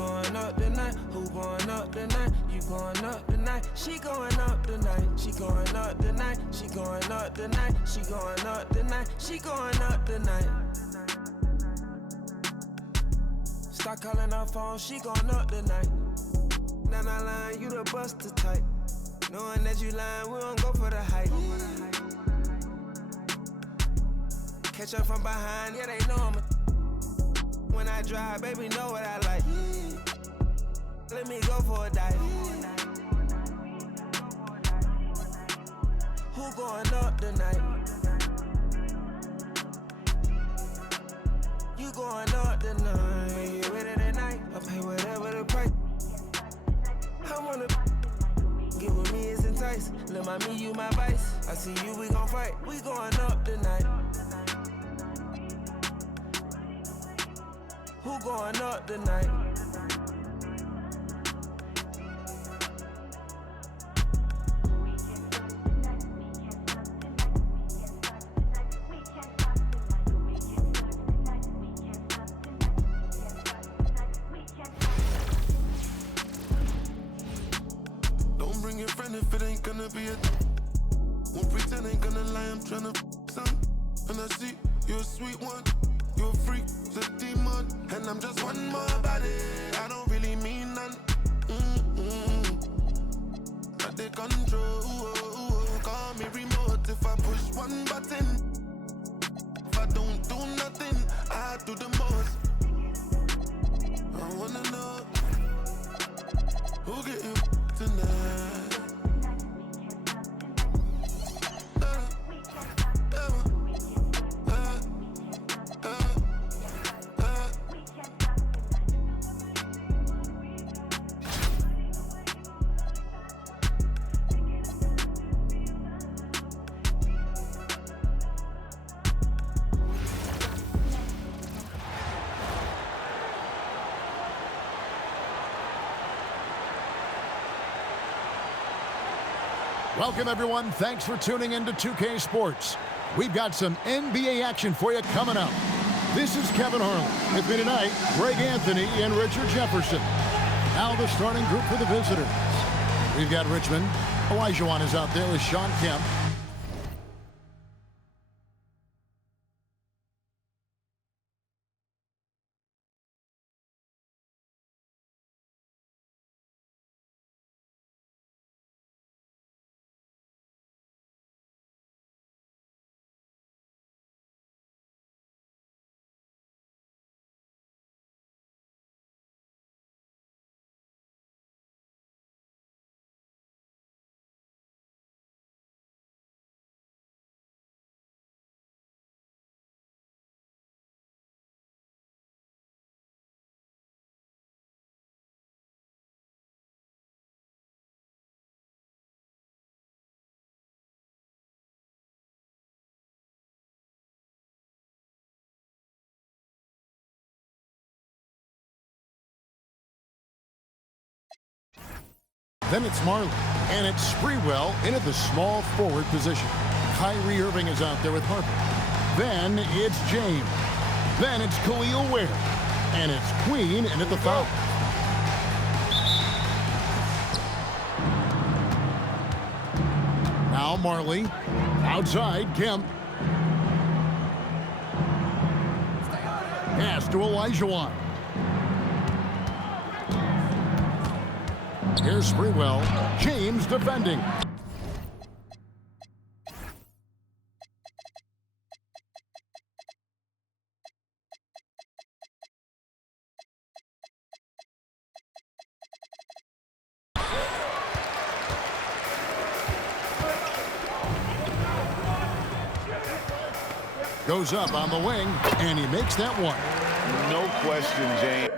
going up tonight? Who going up tonight? You going up tonight? She going up tonight. She going up tonight. She going up tonight. She going up tonight. She going up tonight. Start calling her phone. She going up tonight. Now I lying, you the buster type. Knowing that you lying, we don't go for the hype. Catch up from behind, yeah, they know me. When I drive, baby, know what I like. Let me go for a dive. Who going up tonight? You going up tonight. You with it tonight? I'll pay whatever the price. I wanna get with me is entice. Let my me, you my vice. I see you, we gon' fight. We going up tonight. Who going up tonight? Don't bring your friend if it ain't gonna be a. Won't pretend ain't gonna lie, I'm tryna some. And I see you a sweet one. You a freak, the demon, and I'm just one more about it. I don't really mean none. I take control. Call me remote if I push one button. If I don't do nothing, I do the most. I wanna know who get you tonight. Welcome, everyone. Thanks for tuning in to 2K Sports. We've got some NBA action for you coming up. This is Kevin Harlan. With me tonight, Greg Anthony and Richard Jefferson. Now the starting group for the visitors. We've got Richmond. Olajuwon is out there with Sean Kemp. Then it's Marley, and it's Sprewell into the small forward position. Kyrie Irving is out there with Harper. Then it's James. Then it's Khalil Ware. And it's Queen in at the foul. Now Marley. Outside, Kemp. Pass to Olajuwon. Here's Sprewell. James defending. Goes up on the wing, and he makes that one. No question, James.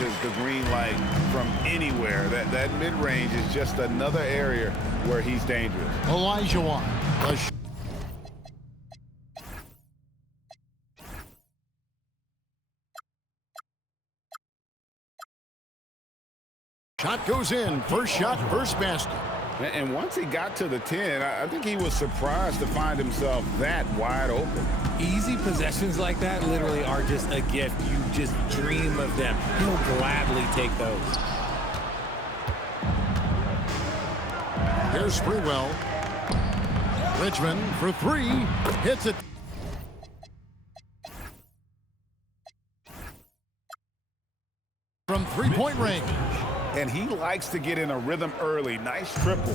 Is the green light from anywhere. That mid-range is just another area where he's dangerous. Olajuwon. Shot goes in. First shot, first basket. And once he got to the 10, I think he was surprised to find himself that wide open. Easy possessions like that literally are just a gift. You just dream of them. He'll gladly take those. Here's Sprewell. Richmond for three. Hits it. From three-point range. And he likes to get in a rhythm early. Nice triple.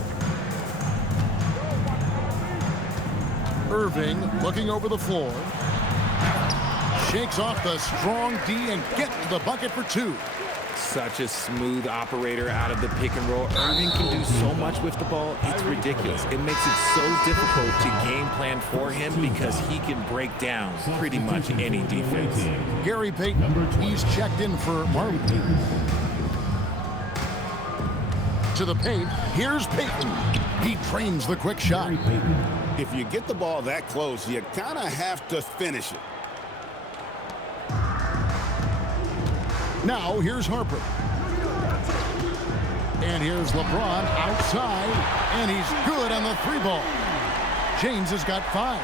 Irving looking over the floor. Shakes off the strong D and gets to the bucket for two. Such a smooth operator out of the pick and roll. Irving can do so much with the ball. It's ridiculous. It makes it so difficult to game plan for him because he can break down pretty much any defense. Gary Payton, he's checked in for Marley. To the paint, here's Payton. He trains the quick shot. If you get the ball that close, you kind of have to finish it. Now here's Harper. And here's LeBron outside, and he's good on the three ball. James has got 5.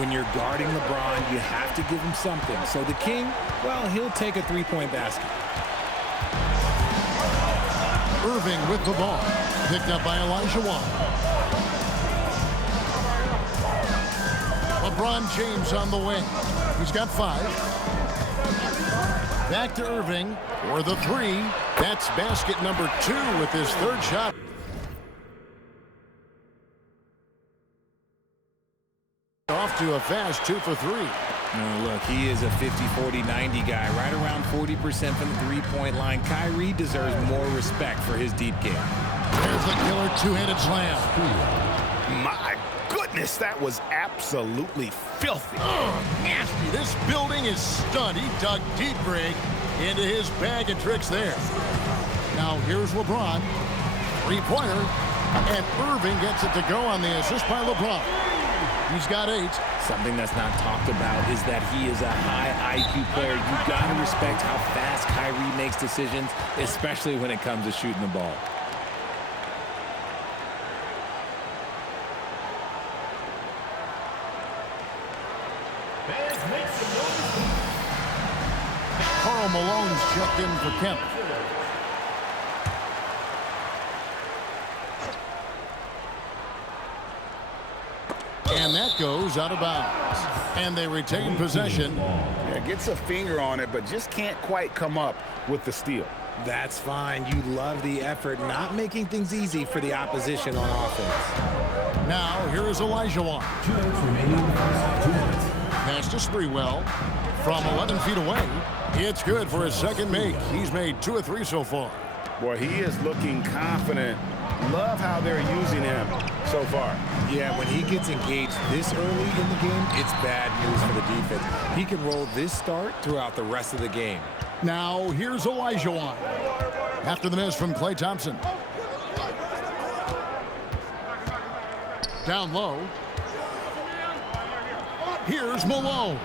When you're guarding LeBron, you have to give him something. So the King, well, he'll take a three-point basket. Irving with the ball. Picked up by Olajuwon. LeBron James on the wing. He's got 5. Back to Irving for the 3. That's basket number 2 with his third shot. Off to a fast 2 for 3. Oh, look, he is a 50-40-90 guy, right around 40% from the three-point line. Kyrie deserves more respect for his deep game. There's the killer two-handed slam. My goodness, that was absolutely filthy. Oh, nasty. This building is stunned. He dug deep, Greg, into his bag of tricks there. Now here's LeBron. Three-pointer. And Irving gets it to go on the assist by LeBron. He's got 8. Something that's not talked about is that he is a high IQ player. You got to respect how fast Kyrie makes decisions, especially when it comes to shooting the ball. Karl Malone's checked in for Kemp. And that goes out of bounds. And they retain possession. Yeah, gets a finger on it, but just can't quite come up with the steal. That's fine. You love the effort, not making things easy for the opposition on offense. Now, here is Olajuwon. 2 minutes remaining. 2 minutes. Pass to Sprewell from 11 feet away. It's good for his second make. He's made 2 of 3 so far. Boy, he is looking confident. Love how they're using him so far. Yeah, when he gets engaged this early in the game, it's bad news for the defense. He can roll this start throughout the rest of the game. Now, here's Olajuwon. After the miss from Klay Thompson. Down low. Here's Malone.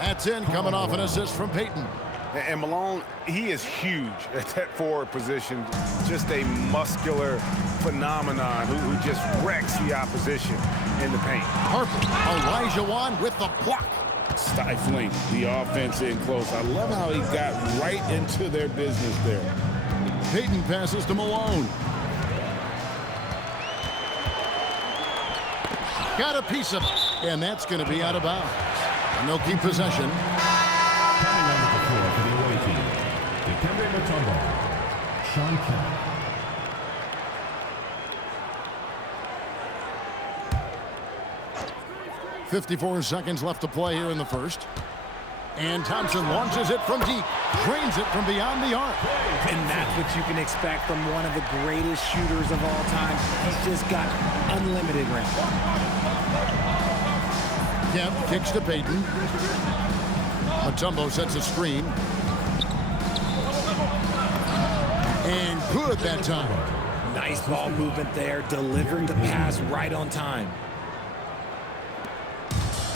That's in, coming off an assist from Payton. And Malone, he is huge at that forward position. Just a muscular phenomenon who just wrecks the opposition in the paint. Harper, Olajuwon with the block. Stifling the offense in close. I love how he got right into their business there. Payton passes to Malone. Got a piece of it, and that's going to be out of bounds. And they'll keep possession. Coming on the floor for the away team, Dikembe Mutombo, Sean Kemp. 54 seconds left to play here in the first. And Thompson launches it from deep, drains it from beyond the arc. And that's what you can expect from one of the greatest shooters of all time. He's just got unlimited range. Kemp kicks to Payton. Mutombo sets a screen. And good that time. Nice ball movement there, delivered the pass right on time.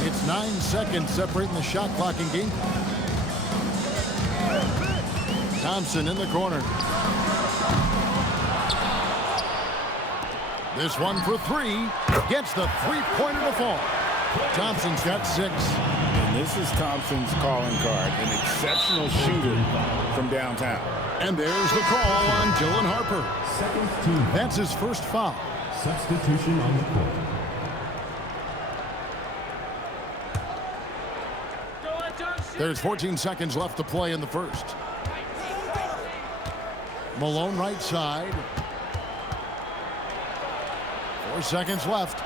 It's 9 seconds separating the shot clock and game clock. Thompson in the corner. This one for three. Gets the three-pointer to fall. Thompson's got 6. And this is Thompson's calling card, an exceptional shooter from downtown. And there's the call on Dylan Harper. Second team. That's his first foul. Substitution on the court. There's 14 seconds left to play in the first. Malone right side. 4 seconds left.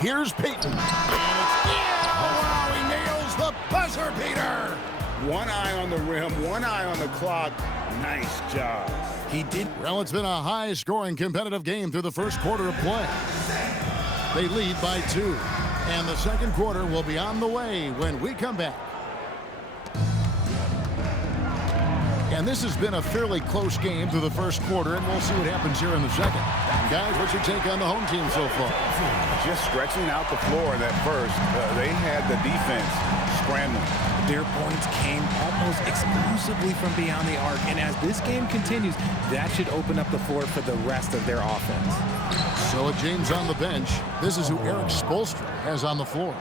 Here's Payton. Oh, he nails the buzzer beater. One eye on the rim, one eye on the clock. Nice job. He did. Well, it's been a high-scoring competitive game through the first quarter of play. They lead by 2. And the second quarter will be on the way when we come back. And this has been a fairly close game through the first quarter, and we'll see what happens here in the second. Guys, what's your take on the home team so far? Just stretching out the floor that first. They had the defense scrambling. Their points came almost exclusively from beyond the arc, and as this game continues, that should open up the floor for the rest of their offense. So with James on the bench, this is who Eric Spoelstra has on the floor.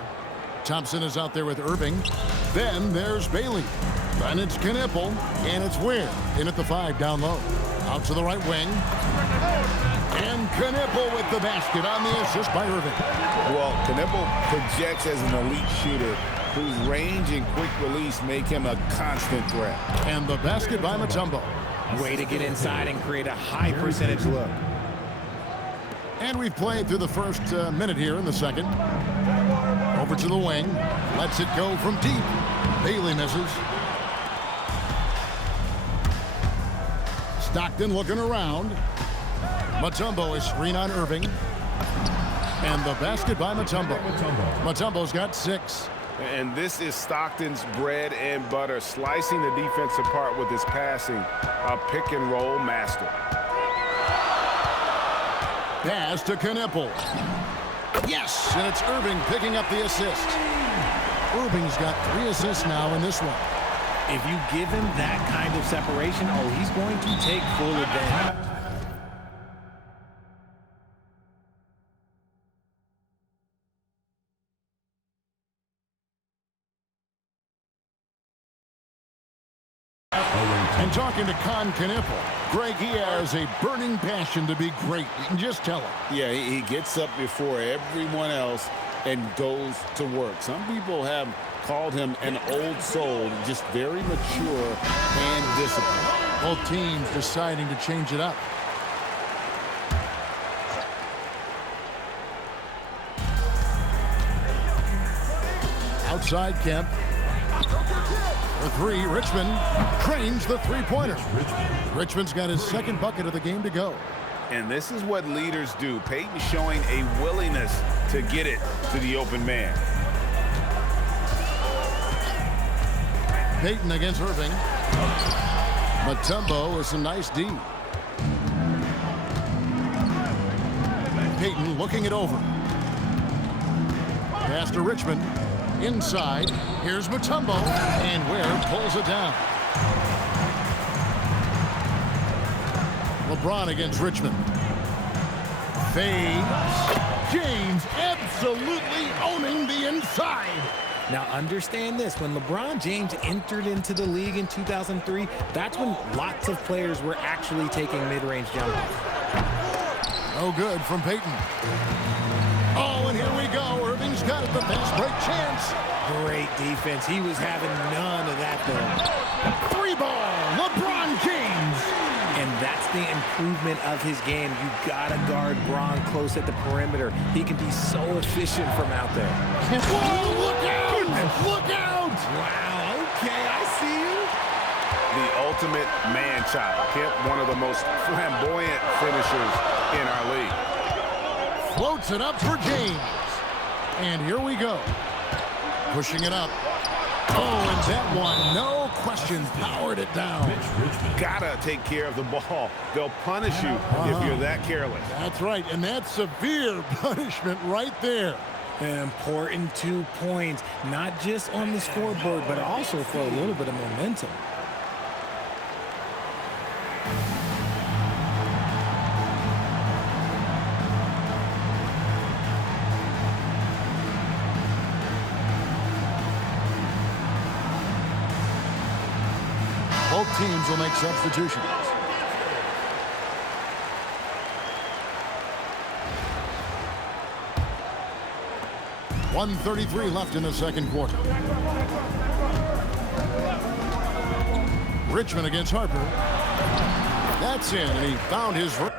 Thompson is out there with Irving. Then there's Bailey. Then it's Knipple, and it's Ware in at the 5 down low. Out to the right wing. And Knipple with the basket on the assist by Irving. Well, Knipple projects as an elite shooter whose range and quick release make him a constant threat. And the basket by Mutombo. Way to get inside and create a high percentage look. And we've played through the first minute here in the second. Over to the wing. Lets it go from deep. Bailey misses. Stockton looking around. Mutombo is screen on Irving. And the basket by Mutombo. Mutombo's got 6. And this is Stockton's bread and butter, slicing the defense apart with his passing, a pick-and-roll master. Pass to Knipple. Yes, and it's Irving picking up the assist. Irving's got 3 assists now in this one. If you give him that kind of separation, oh, he's going to take full advantage. And talking to Con Knipple, Greg, he has a burning passion to be great. You can just tell him. Yeah, he gets up before everyone else and goes to work. Some people have called him an old soul, just very mature and disciplined. Both teams deciding to change it up. Outside Kemp. For 3, Richmond trains the three-pointer. Richmond's got his second bucket of the game to go. And this is what leaders do. Payton showing a willingness to get it to the open man. Payton against Irving. Mutombo with some nice D. Payton looking it over. Pass to Richmond. Inside. Here's Mutombo. And Ware pulls it down. LeBron against Richmond. Fades. James absolutely owning the inside. Now understand this, when LeBron James entered into the league in 2003, that's when lots of players were actually taking mid-range jumpers. No good from Payton. Oh, and here we go. Irving's got it, the fast break chance. Great defense. He was having none of that though. 3 ball, LeBron James. And that's the improvement of his game. You gotta guard Bron close at the perimeter. He can be so efficient from out there. Whoa, look out! Look out! Wow, okay, I see you. The ultimate man-child. Kemp, one of the most flamboyant finishers in our league. Floats it up for James. And here we go. Pushing it up. Oh, and that one, no question, powered it down. Gotta take care of the ball. They'll punish you if you're that careless. That's right, and that's severe punishment right there. An important 2 points, not just on the scoreboard, but also for a little bit of momentum. Both teams will make substitutions. .133 left in the second quarter. Richmond against Harper. That's in, and he found his range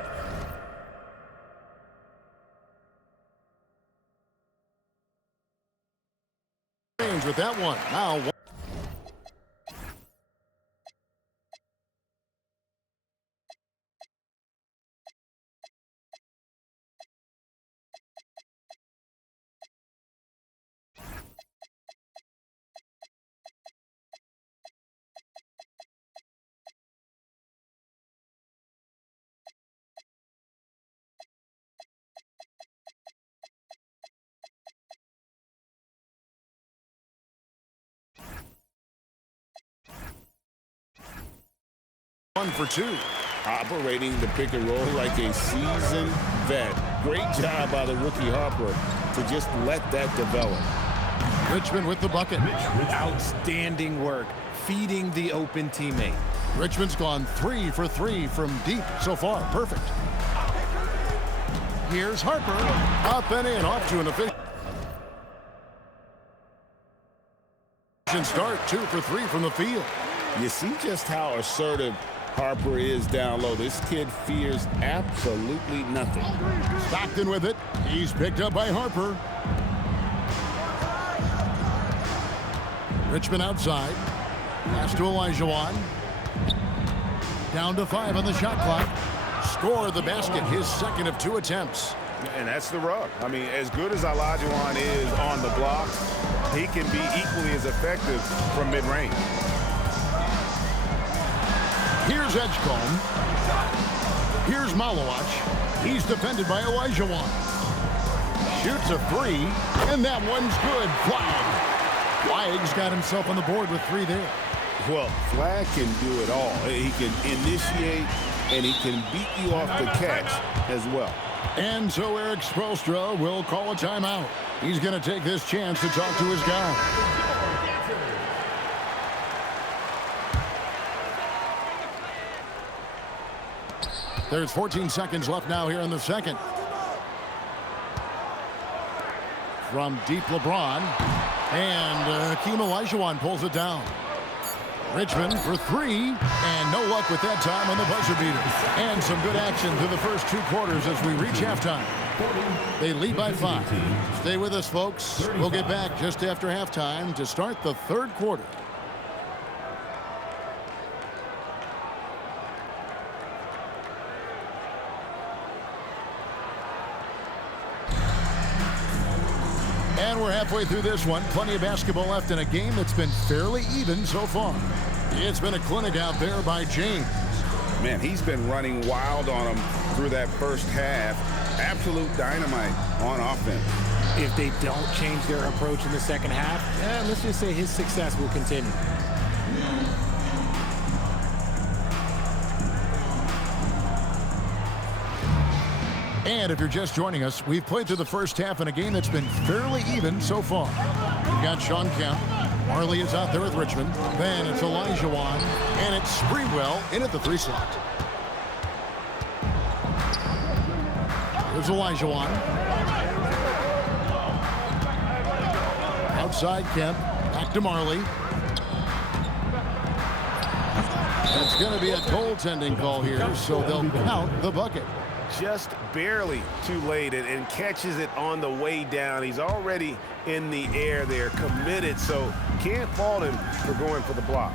with that one. Now one for two. Operating the pick and roll like a seasoned vet. Great job by the rookie Harper to just let that develop. Richmond with the bucket. Outstanding work, feeding the open teammate. Richmond's gone 3 for 3 from deep so far. Perfect. Here's Harper. Up and in, off to an efficient start. 2 for 3 from the field. You see just how assertive Harper is down low. This kid fears absolutely nothing. Stockton with it. He's picked up by Harper. Richmond outside. Pass to Olajuwon. Down to 5 on the shot clock. Score the basket, his second of 2 attempts. And that's the rub. I mean, as good as Olajuwon is on the block, he can be equally as effective from mid-range. Here's Edgecombe. Here's Malawach. He's defended by Olajuwon. Shoots a 3, and that one's good. Flag. Flag's got himself on the board with 3 there. Well, Flag can do it all. He can initiate, and he can beat you off the catch as well. And so Eric Spoelstra will call a timeout. He's going to take this chance to talk to his guy. There's 14 seconds left now here in the second. From deep, LeBron. And Hakeem Olajuwon pulls it down. Richmond for 3, and no luck with that time on the buzzer beater. And some good action through the first 2 quarters as we reach halftime. They lead by 5. Stay with us, folks. We'll get back just after halftime to start the third quarter. And we're halfway through this one. Plenty of basketball left in a game that's been fairly even so far. It's been a clinic out there by James. Man, he's been running wild on them through that first half. Absolute dynamite on offense. If they don't change their approach in the second half, let's just say his success will continue. And if you're just joining us, we've played through the first half in a game that's been fairly even so far. We've got Sean Kemp. Marley is out there with Richmond. Then it's Olajuwon. And it's Sprewell in at the 3 slot. Here's Olajuwon. Outside Kemp. Back to Marley. That's going to be a goaltending call here, so they'll count the bucket. Just barely too late and catches it on the way down. He's already in the air there, committed, so can't fault him for going for the block.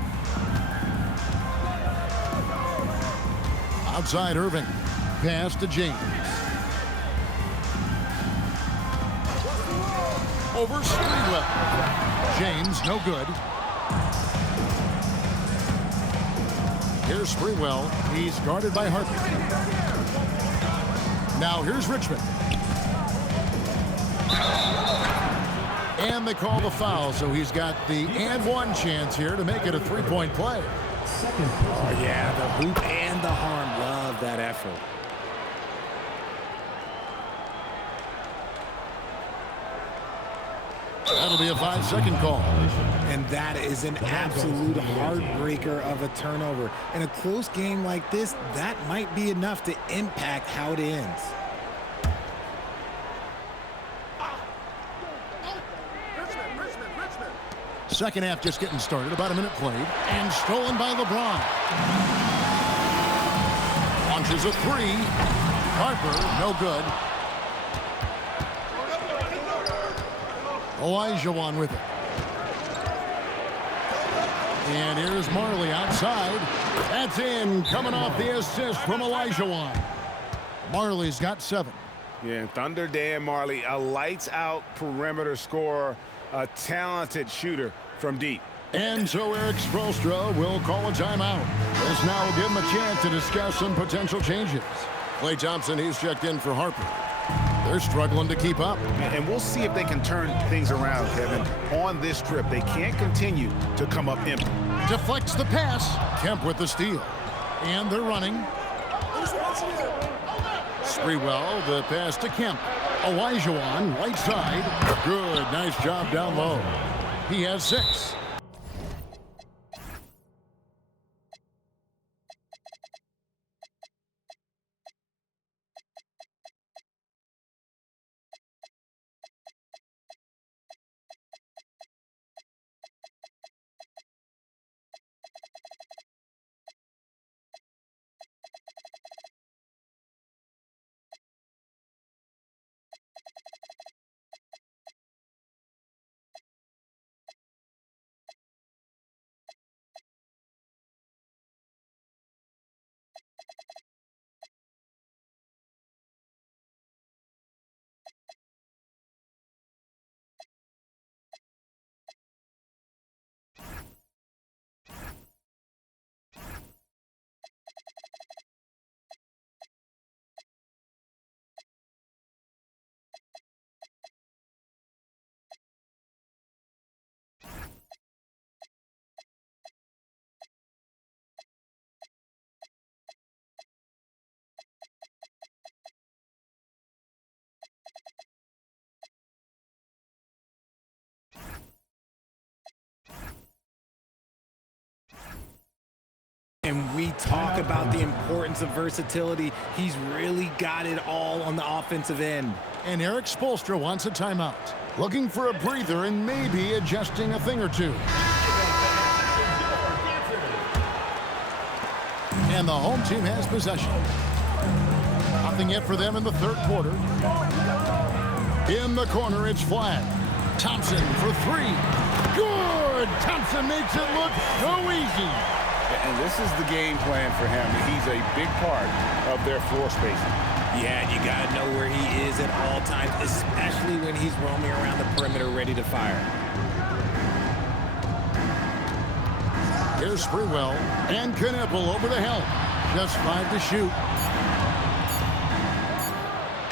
Outside Irving. Pass to James. Over Sprewell. James, no good. Here's Sprewell. He's guarded by Harper. Now here's Richmond. And they call the foul, so he's got the and one chance here to make it a 3-point play. Oh, yeah, the hoop and the harm. Love that effort. That'll be a 5-second call. And that is an absolute heartbreaker of a turnover. In a close game like this, that might be enough to impact how it ends. Second half just getting started. About a minute played. And stolen by LeBron. Launches a three. Harper, no good. Olajuwon with it. And here's Marley outside. That's in, coming off the assist from Olajuwon. Marley's got 7. Yeah, Thunder Dan Marley, a lights-out perimeter scorer, a talented shooter from deep. And so Eric Spoelstra will call a timeout. This now will give him a chance to discuss some potential changes. Klay Thompson, he's checked in for Harper. They're struggling to keep up. And we'll see if they can turn things around, Kevin. On this trip, they can't continue to come up empty. Deflects the pass. Kemp with the steal. And they're running. Sprewell, the pass to Kemp. Olajuwon, right side. Good, nice job down low. He has 6. And we talk about the importance of versatility. He's really got it all on the offensive end. And Eric Spoelstra wants a timeout. Looking for a breather and maybe adjusting a thing or two. And the home team has possession. Nothing yet for them in the third quarter. In the corner, it's Flagg. Thompson for 3. Good! Thompson makes it look so easy. And this is the game plan for him. He's a big part of their floor spacing. Yeah, you got to know where he is at all times, especially when he's roaming around the perimeter ready to fire. Here's Sprewell and Knipple over the help. Just 5 to shoot.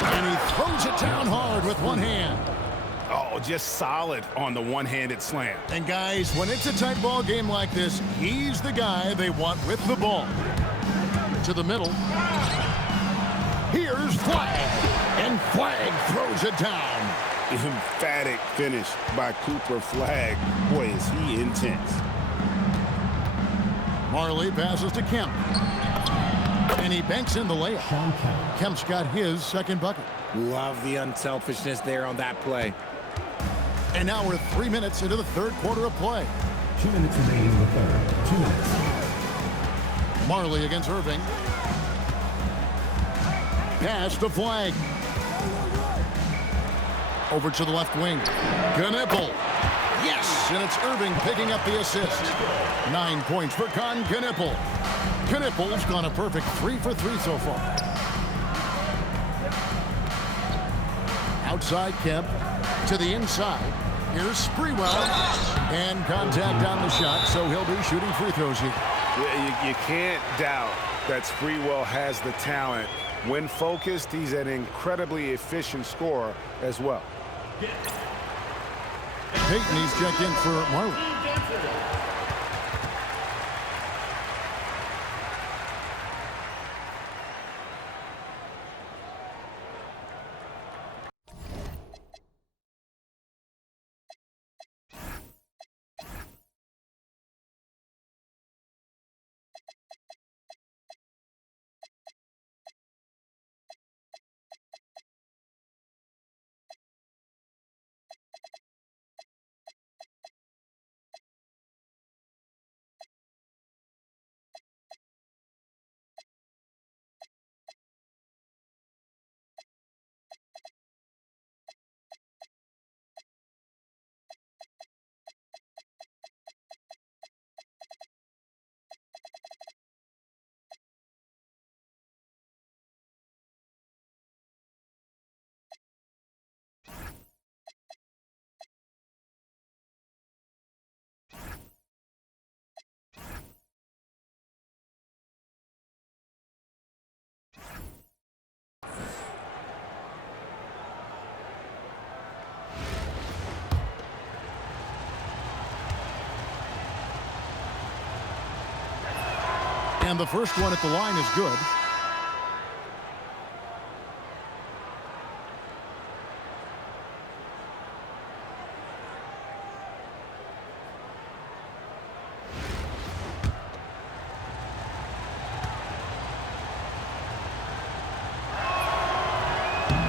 And he throws it down hard with one hand. Oh, just solid on the one-handed slam. And guys, when it's a tight ball game like this, he's the guy they want with the ball. To the middle. Here's Flagg. And Flagg throws it down. Emphatic finish by Cooper Flagg. Boy, is he intense. Marley passes to Kemp. And he banks in the layup. Kemp's got his second bucket. Love the unselfishness there on that play. And now we're 3 minutes into the third quarter of play. 2 minutes remaining in the third. 2 minutes. Marley against Irving. Pass to Flagg. Over to the left wing. Knipple. Yes, and it's Irving picking up the assist. 9 points for Con Knipple. Knipple's gone a perfect 3 for 3 so far. Outside Kemp to the inside. Here's Sprewell. And contact on the shot, so he'll be shooting free throws here. Yeah, you can't doubt that Sprewell has the talent. When focused, he's an incredibly efficient scorer as well. Payton, he's checked in for Marley. And the first one at the line is good.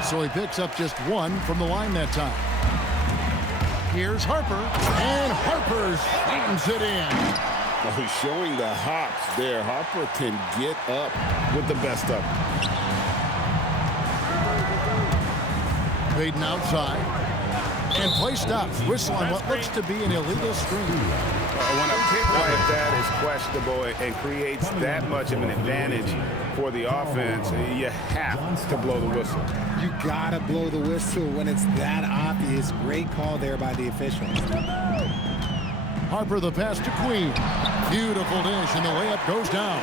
So he picks up just one from the line that time. Here's Harper, and Harper slams it in. Well, he's showing the hops there. Harper can get up with the best of them. Baden outside. And play stops. Whistle on what looks to be an illegal screen. When a pick like that is questionable and creates that much of an advantage for the offense, you have to blow the whistle. You gotta blow the whistle when it's that obvious. Great call there by the official. Harper the pass to Queen. Beautiful dish, and the layup goes down.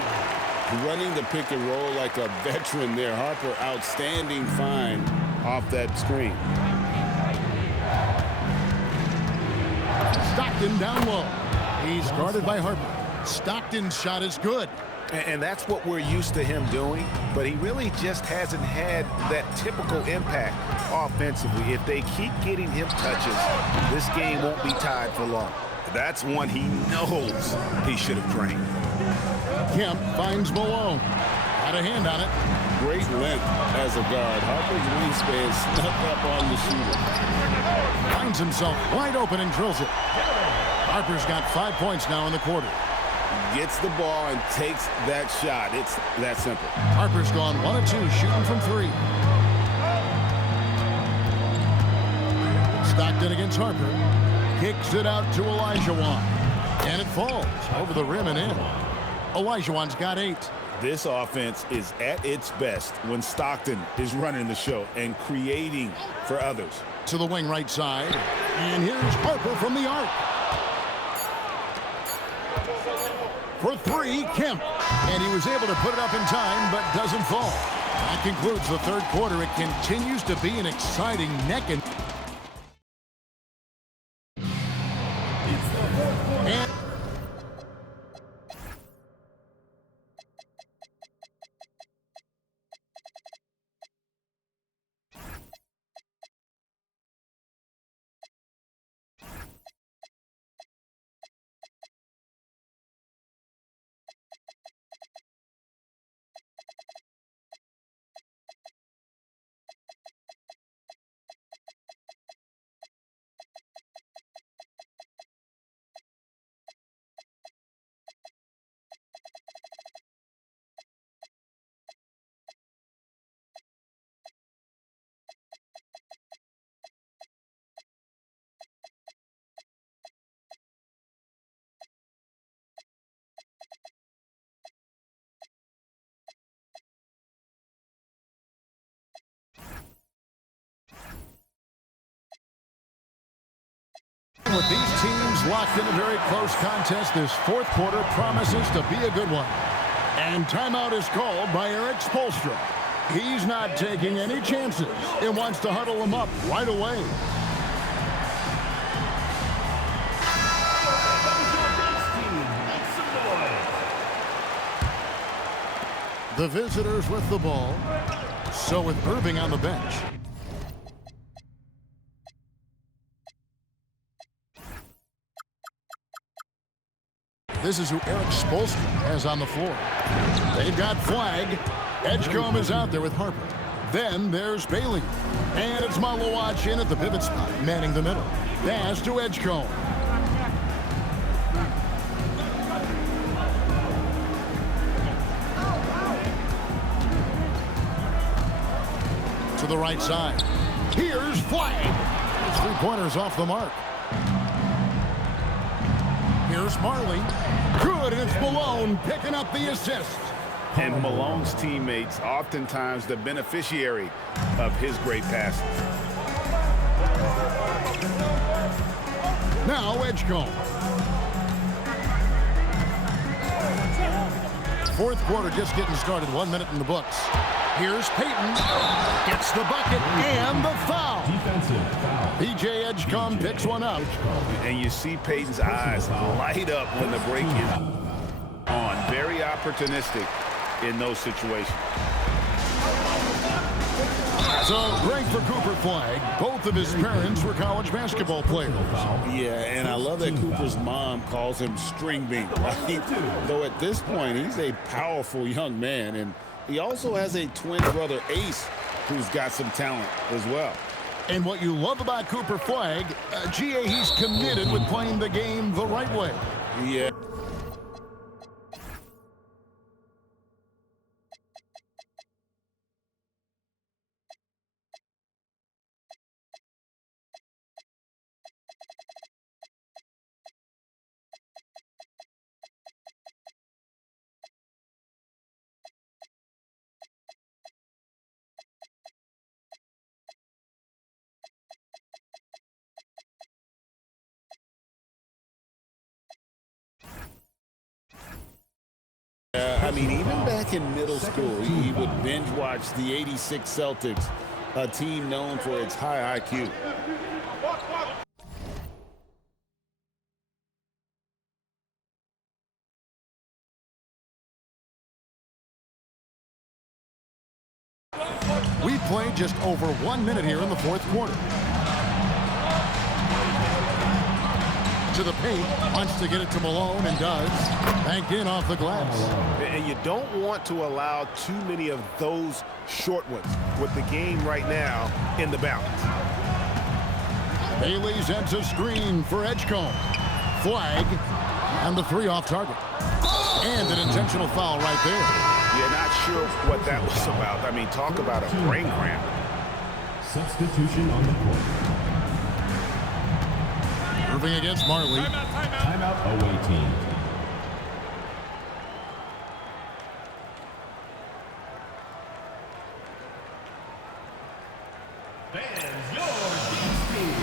Running the pick and roll like a veteran there. Harper, outstanding find off that screen. Stockton down low. He's guarded by Harper. Stockton's shot is good. And that's what we're used to him doing, but he really just hasn't had that typical impact offensively. If they keep getting him touches, this game won't be tied for long. That's one he knows he should have drained. Kemp finds Malone. Got a hand on it. Great length as a guard. Harper's wingspan snuck up on the shooter. Finds himself wide open and drills it. Harper's got 5 points now in the quarter. Gets the ball and takes that shot. It's that simple. Harper's gone 1 of 2 shooting from 3. Stockton against Harper. Kicks it out to Olajuwon. And it falls over the rim and in. Olajuwon's got 8. This offense is at its best when Stockton is running the show and creating for others. To the wing right side. And here's Harper from the arc. For 3, Kemp. And he was able to put it up in time, but doesn't fall. That concludes the third quarter. It continues to be an exciting neck and with these teams locked in a very close contest, this fourth quarter promises to be a good one. And timeout is called by Erik Spoelstra. He's not taking any chances and wants to huddle them up right away. The visitors with the ball. So with Irving on the bench. This is who Erik Spoelstra has on the floor. They've got Flag. Edgecombe is out there with Harper. Then there's Bailey. And it's Malawach in at the pivot spot, manning the middle. Pass to Edgecombe. To the right side. Here's Flag. His 3-pointers off the mark. Here's Marley. Good, and it's Malone picking up the assist. And Malone's teammates oftentimes the beneficiary of his great passes. Now Edgecombe. Fourth quarter just getting started. 1 minute in the books. Here's Payton. Gets the bucket and the foul. Defensive foul. P.J. Edgecombe picks one up. And you see Payton's eyes light up when the break is on. Very very opportunistic in those situations. So great for Cooper Flagg. Both of his parents were college basketball players. Yeah, and I love that Cooper's mom calls him String Bean, right? Though at this point, he's a powerful young man, and he also has a twin brother, Ace, who's got some talent as well. And what you love about Cooper Flagg, GA, he's committed with playing the game the right way. Yeah. I mean, even back in middle school, he would binge watch the '86 Celtics, a team known for its high IQ. We played just over 1 minute here in the fourth quarter. To the paint, wants to get it to Malone and does. Banked in off the glass. And you don't want to allow too many of those short ones with the game right now in the balance. Bailey sends a screen for Edgecombe. Flagg, and the three off target. And an intentional foul right there. You're not sure what that was about. I mean, talk about a brain cramp. Substitution on the court. Irving against Marley. Timeout away team. Fans, your team.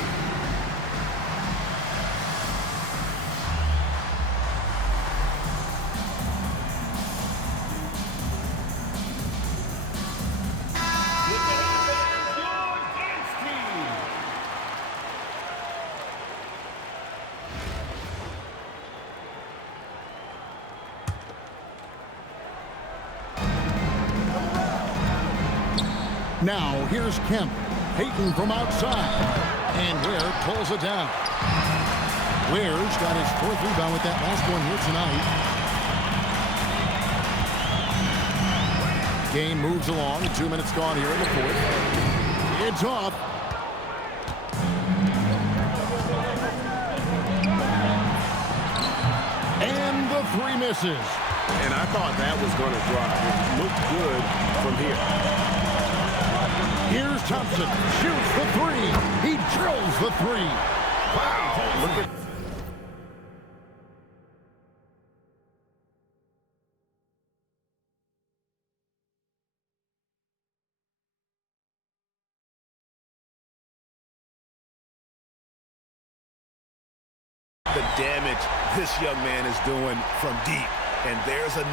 Now, here's Kemp. Payton from outside. And Ware pulls it down. Ware's got his fourth rebound with that last one here tonight. Game moves along. 2 minutes gone here in the fourth. It's off. And the three misses. And I thought that was going to drive. It looked good from here. Here's Thompson. Shoots the three. He drills the three. Wow. Look at... the damage this young man is doing from deep. And there's a...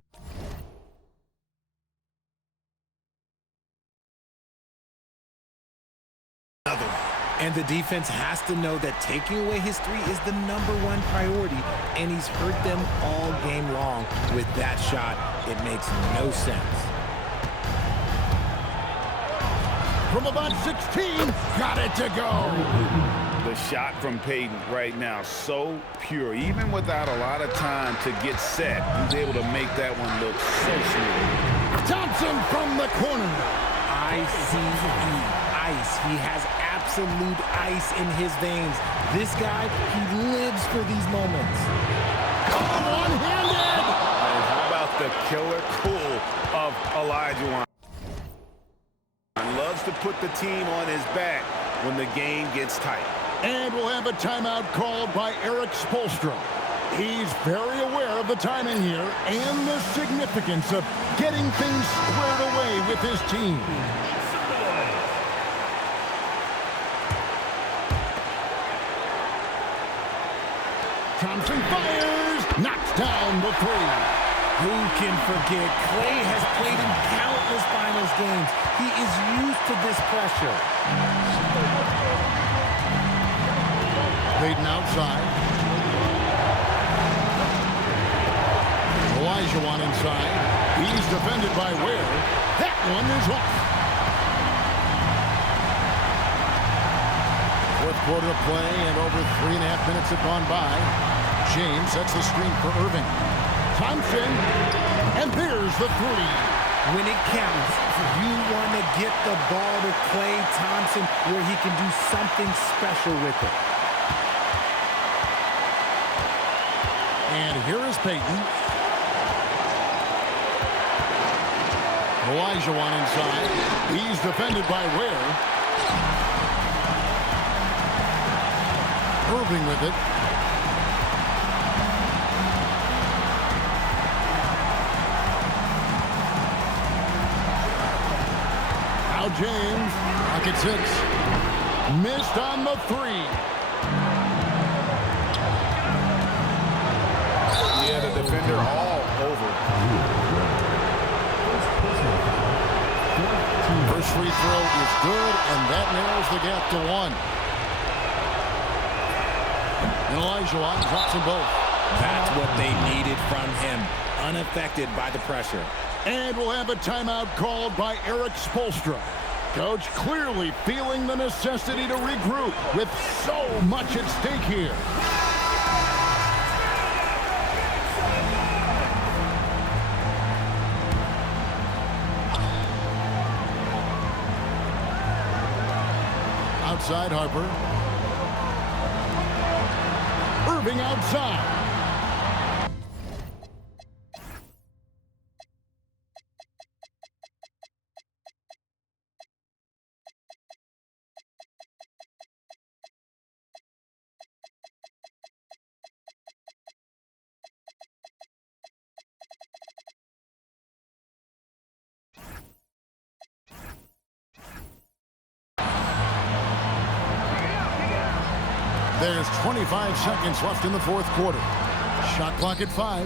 And the defense has to know that taking away his three is the #1 priority, and he's hurt them all game long with that shot. It makes no sense. From about 16, got it to go. The shot from Payton right now, so pure. Even without a lot of time to get set, he's able to make that one look so smooth. Thompson from the corner. ICE, ice. He has absolute ice in his veins. This guy, he lives for these moments. One-handed. And how about the killer cool of Olajuwon? Loves to put the team on his back when the game gets tight. And we'll have a timeout called by Erik Spoelstra. He's very aware of the timing here and the significance of getting things squared away with his team. Thompson fires, knocks down the three. Who can forget? Klay has played in countless finals games. He is used to this pressure. Payton outside. Olajuwon inside. He's defended by Ware. That one is off. Fourth quarter of play, and over 3.5 minutes have gone by. James sets the screen for Irving. Thompson, and there's the three. When it counts, you want to get the ball to Klay Thompson where he can do something special with it. And here is Payton. Olajuwon inside. He's defended by Ware. Irving with it. Now James, pocket 6. Missed on the 3. Yeah, the defender all over. First free throw is good, and that narrows the gap to 1. And Olajuwon drops them both. That's what they needed from him. Unaffected by the pressure. And we'll have a timeout called by Erik Spoelstra. Coach clearly feeling the necessity to regroup with so much at stake here. Outside Harper. Irving outside. There's 25 seconds left in the fourth quarter. Shot clock at 5.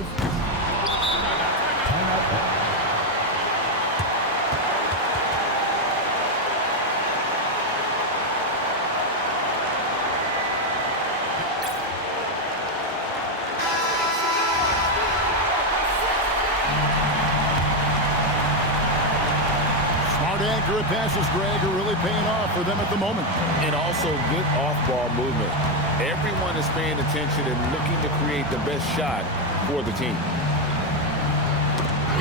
Smart accurate passes, Greg, are really paying off for them at the moment. And also good off-ball movement. Everyone is paying attention and looking to create the best shot for the team.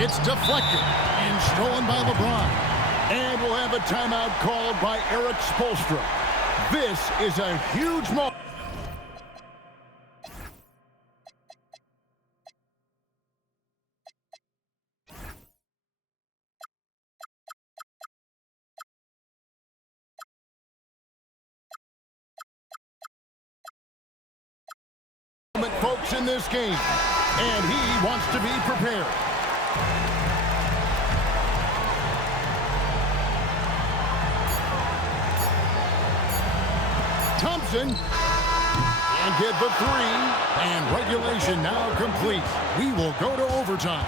It's deflected and stolen by LeBron. And we'll have a timeout called by Erik Spoelstra. This is a huge moment. Folks in this game, and he wants to be prepared. Thompson, and get the 3, and regulation now complete. We will go to overtime,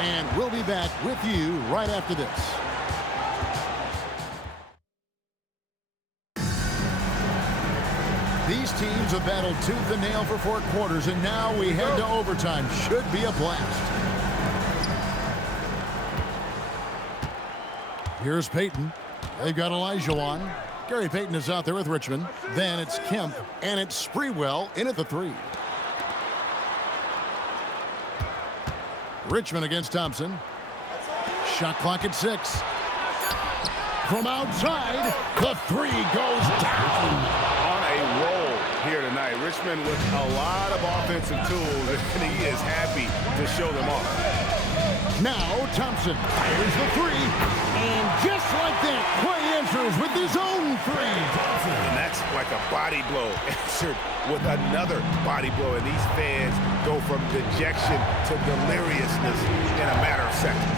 and we'll be back with you right after this. These teams have battled tooth and nail for 4 quarters, and now we head to overtime. Should be a blast. Here's Payton. They've got Olajuwon. Gary Payton is out there with Richmond. Then it's Kemp, and it's Sprewell in at the 3. Richmond against Thompson. Shot clock at 6. From outside, the 3 goes down. Here tonight, Richmond with a lot of offensive tools, and he is happy to show them off. Now Thompson fires the 3, and just like that, Klay answers with his own 3. And that's like a body blow answered with another body blow, and these fans go from dejection to deliriousness in a matter of seconds.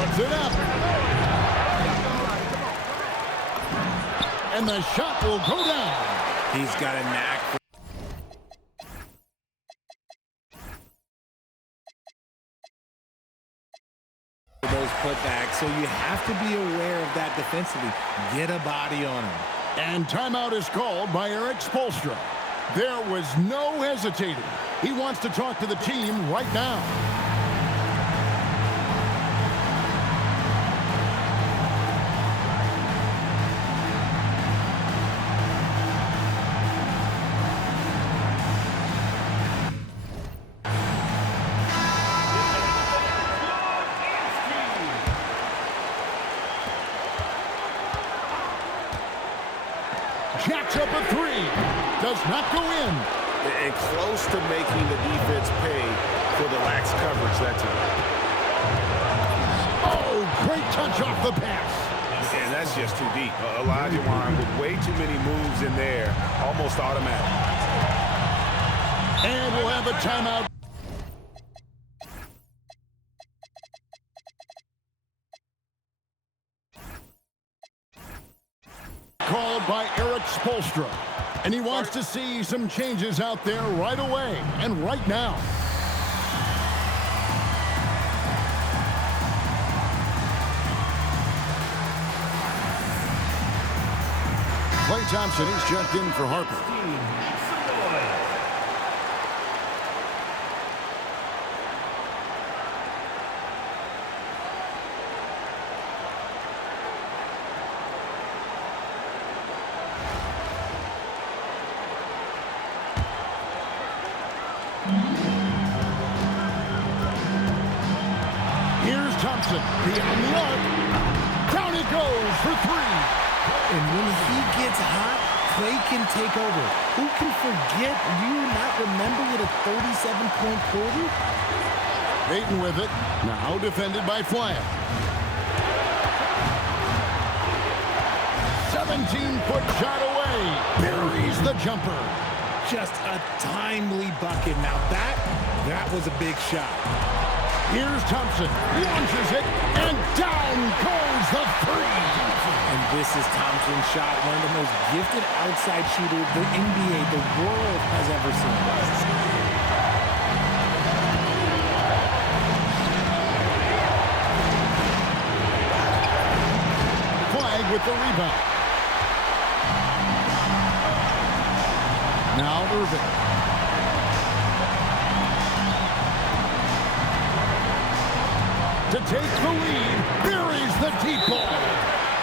Puts it up. And the shot will go down. He's got a knack for those putbacks, so you have to be aware of that defensively. Get a body on him. And timeout is called by Erik Spoelstra. There was no hesitating. He wants to talk to the team right now. Jacks up a three. Does not go in. And close to making the defense pay for the lax coverage that time. Oh, great touch off the pass. And that's just too deep. Olajuwon with way too many moves in there, almost automatic. And we'll have a timeout. Called by Erik Spoelstra. And he wants to see some changes out there right away and right now. Klay Thompson, he's checked in for Harper. Here's Thompson, beyond the arc. Down he goes for three. And when he gets hot, Klay can take over. Who can forget you not remembering a 37-point quarter? Payton with it. Now defended by Flyer. 17-foot shot away. Buries the jumper. Just a timely bucket. Now that was a big shot. Here's Thompson. Launches it, and down goes the three. And this is Thompson's shot, one of the most gifted outside shooters the NBA, the world has ever seen. Flag with the rebound. Now Irving. To take the lead, buries the deep ball.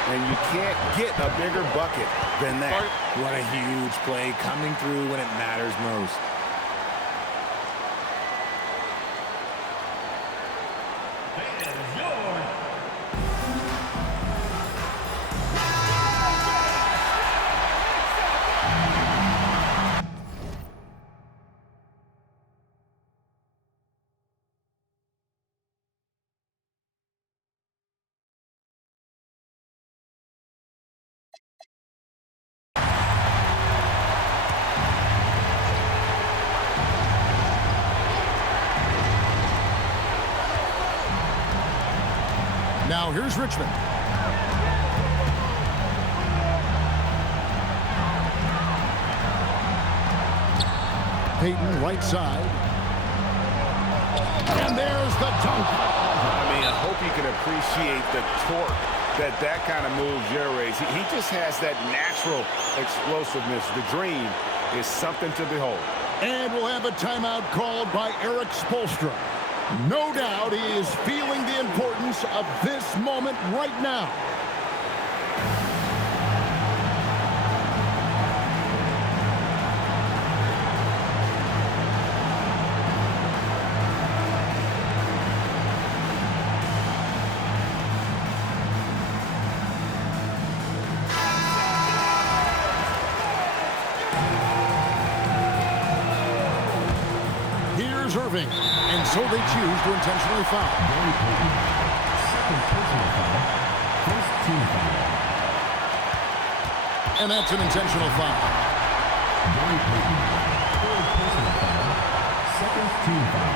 And you can't get a bigger bucket than that. What a huge play, coming through when it matters most. Now here's Richmond. Payton right side. And there's the dunk. I mean, I hope you can appreciate the torque that kind of move generates. He just has that natural explosiveness. The dream is something to behold. And we'll have a timeout called by Erik Spoelstra. No doubt he is feeling the importance of this moment right now. Here's Irving. And so they choose to intentionally foul. Second personal foul. First team foul. And that's an intentional foul. Gary Payton. Third personal foul. Second team foul.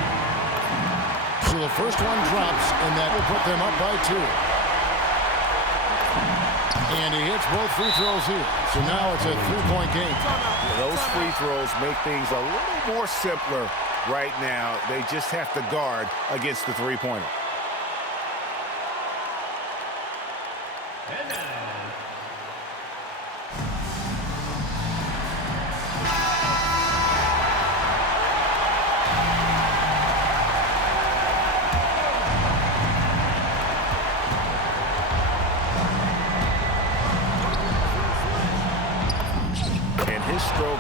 So the first one drops, and that will put them up by 2. And he hits both free throws here. So now it's a 3-point game. Those free throws make things a little more simpler right now. They just have to guard against the three-pointer. And now,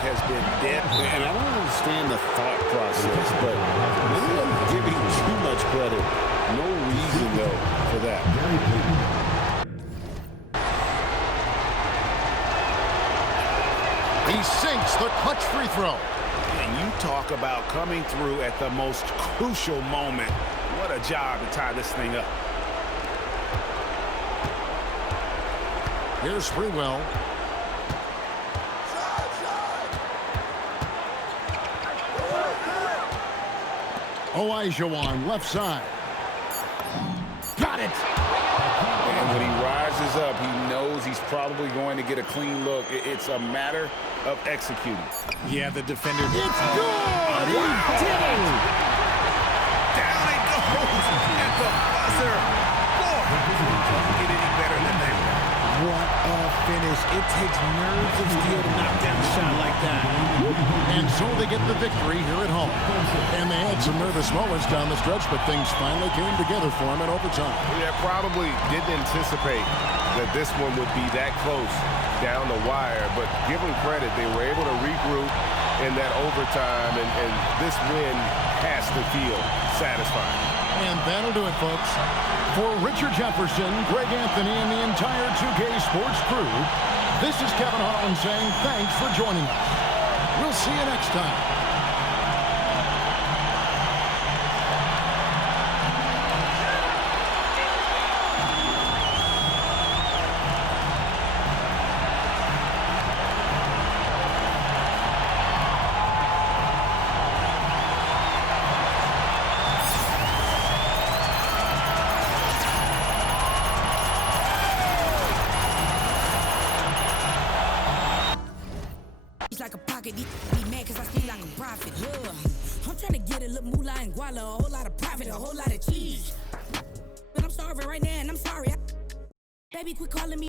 has been dead. And I don't understand the thought process, but maybe I'm giving too much credit. No reason, though, for that. He sinks the clutch free throw. And you talk about coming through at the most crucial moment. What a job to tie this thing up. Here's Sprewell. Olajuwon, left side. Got it! And when he rises up, he knows he's probably going to get a clean look. It's a matter of executing. Yeah, the defender. It's good! He did it! Down it goes at the buzzer. Boy, doesn't get any better than that. What a finish. It takes nerves of steel to knock down a shot like that. And so they get the victory here at home. And they had some nervous moments down the stretch, but things finally came together for them in overtime. Yeah, probably didn't anticipate that this one would be that close down the wire, but give them credit. They were able to regroup in that overtime, and this win has to feel satisfying. And that'll do it, folks. For Richard Jefferson, Greg Anthony, and the entire 2K Sports crew, this is Kevin Harlan saying thanks for joining us. We'll see you next time. Like a pocket, be mad cause I feel like a prophet. I'm trying to get a little moolah and guala, a whole lot of profit, a whole lot of cheese. But I'm starving right now and I'm sorry. Baby, quit calling me.